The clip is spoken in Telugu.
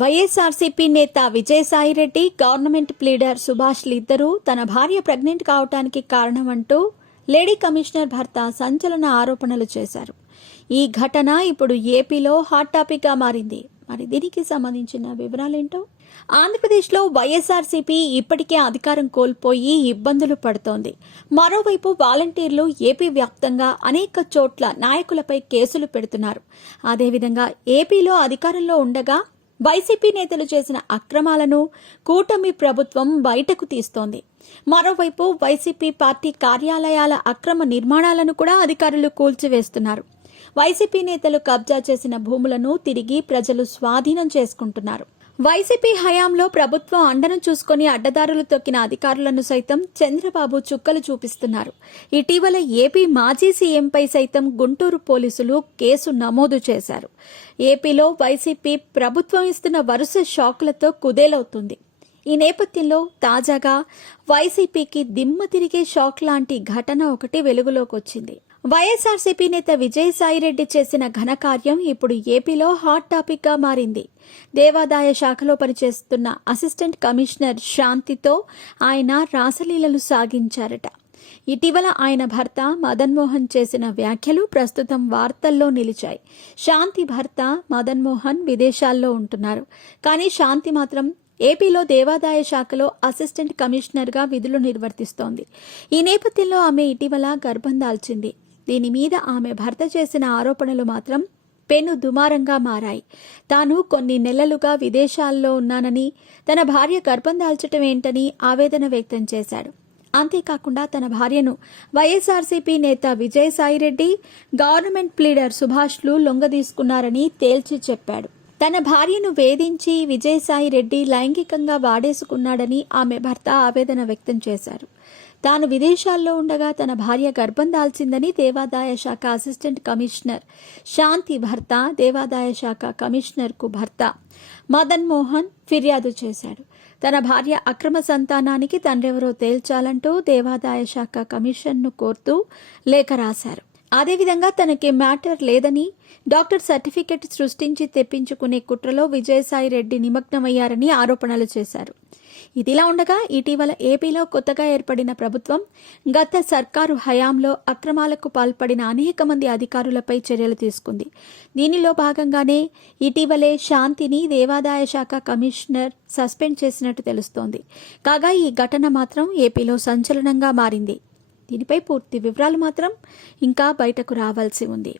వైఎస్ఆర్సీపీ నేత విజయసాయిరెడ్డి, గవర్నమెంట్ ప్లీడర్ సుభాష్లు ఇద్దరూ తన భార్య ప్రెగ్నెంట్ కావటానికి కారణమంటూ లేడీ కమిషనర్ భర్త సంచలన ఆరోపణలు చేశారు. ఈ ఘటన ఇప్పుడు ఏపీలో హాట్ టాపిక్గా మారింది. మరి దీనికి సంబంధించిన వివరాలేంటో? ఆంధ్రప్రదేశ్లో వైఎస్ఆర్సీపీ ఇప్పటికే అధికారం కోల్పోయి ఇబ్బందులు పడుతోంది. మరోవైపు వాలంటీర్లు ఏపీ వ్యాప్తంగా అనేక చోట్ల నాయకులపై కేసులు పెడుతున్నారు. అదేవిధంగా ఏపీలో అధికారంలో ఉండగా వైసీపీ నేతలు చేసిన అక్రమాలను కూటమి ప్రభుత్వం బయటకు తీస్తోంది. మరోవైపు వైసీపీ పార్టీ కార్యాలయాల అక్రమ నిర్మాణాలను కూడా అధికారులు కూల్చివేస్తున్నారు. వైసీపీ నేతలు కబ్జా చేసిన భూములను తిరిగి ప్రజలు స్వాధీనం చేసుకుంటున్నారు. వైసీపీ హయాంలో ప్రభుత్వం అండను చూసుకుని అడ్డదారులు తొక్కిన అధికారులను సైతం చంద్రబాబు చుక్కలు చూపిస్తున్నారు. ఇటీవల ఏపీ మాజీ సీఎంపై సైతం గుంటూరు పోలీసులు కేసు నమోదు చేశారు. ఏపీలో వైసీపీ ప్రభుత్వం ఇస్తున్న వరుస షాకులతో కుదేలవుతుంది. ఈ నేపథ్యంలో తాజాగా వైసీపీకి దిమ్మ తిరిగే షాక్ లాంటి ఘటన ఒకటి వెలుగులోకి వచ్చింది. వైఎస్ఆర్సీపీ నేత విజయసాయిరెడ్డి చేసిన ఘనకార్యం ఇప్పుడు ఏపీలో హాట్ టాపిక్ గా మారింది. దేవాదాయ శాఖలో పనిచేస్తున్న అసిస్టెంట్ కమిషనర్ శాంతితో ఆయన రాసలీలలు సాగించారట. ఇటీవల ఆయన భర్త మదన్ మోహన్ చేసిన వ్యాఖ్యలు ప్రస్తుతం వార్తల్లో నిలిచాయి. శాంతి భర్త మదన్ మోహన్ విదేశాల్లో ఉంటున్నారు. కానీ శాంతి మాత్రం ఏపీలో దేవాదాయ శాఖలో అసిస్టెంట్ కమిషనర్గా విధులు నిర్వర్తిస్తోంది. ఈ నేపథ్యంలో ఆమె ఇటీవల గర్భం దాల్చింది. దీని మీద ఆమె భర్త చేసిన ఆరోపణలు మాత్రం పెను దుమారంగా మారాయి. తాను కొన్ని నెలలుగా విదేశాల్లో ఉన్నానని, తన భార్య గర్భం దాల్చటం ఏంటని ఆవేదన వ్యక్తం చేశాడు. అంతేకాకుండా తన భార్యను వైఎస్ఆర్సీపీ నేత విజయసాయిరెడ్డి, గవర్నమెంట్ ప్లీడర్ సుభాష్లు లొంగదీసుకున్నారని తేల్చి చెప్పాడు. తన భార్యను వేధించి విజయసాయిరెడ్డి లైంగికంగా వాడేసుకున్నాడని ఆమె భర్త ఆవేదన వ్యక్తం చేశారు. తాను విదేశాల్లో ఉండగా తన భార్య గర్భం దాల్చిందని దేవాదాయ శాఖ అసిస్టెంట్ కమిషనర్ శాంతి భర్త దేవాదాయ శాఖ కమిషనర్కు భర్త మదన్ మోహన్ ఫిర్యాదు చేశాడు. తన భార్య అక్రమ సంతానానికి తండ్రెవరో తేల్చాలంటూ దేవాదాయ శాఖ కమిషన్ను కోరుతూ లేఖ రాశారు. అదేవిధంగా తనకి మ్యాటర్ లేదని, డాక్టర్ సర్టిఫికెట్ సృష్టించి తెప్పించుకునే కుట్రలో విజయసాయిరెడ్డి నిమగ్నమయ్యారని ఆరోపణలు చేశారు. ఇదిలా ఉండగా ఇటీవల ఏపీలో కొత్తగా ఏర్పడిన ప్రభుత్వం గత సర్కారు హయాంలో అక్రమాలకు పాల్పడిన అనేక మంది అధికారులపై చర్యలు తీసుకుంది. దీనిలో భాగంగానే ఇటీవలే శాంతిని దేవాదాయ శాఖ కమిషనర్ సస్పెండ్ చేసినట్టు తెలుస్తోంది. కాగా ఈ ఘటన మాత్రం ఏపీలో సంచలనంగా మారింది. దీనిపై పూర్తి వివరాలు మాత్రం ఇంకా బయటకు రావాల్సి ఉంది.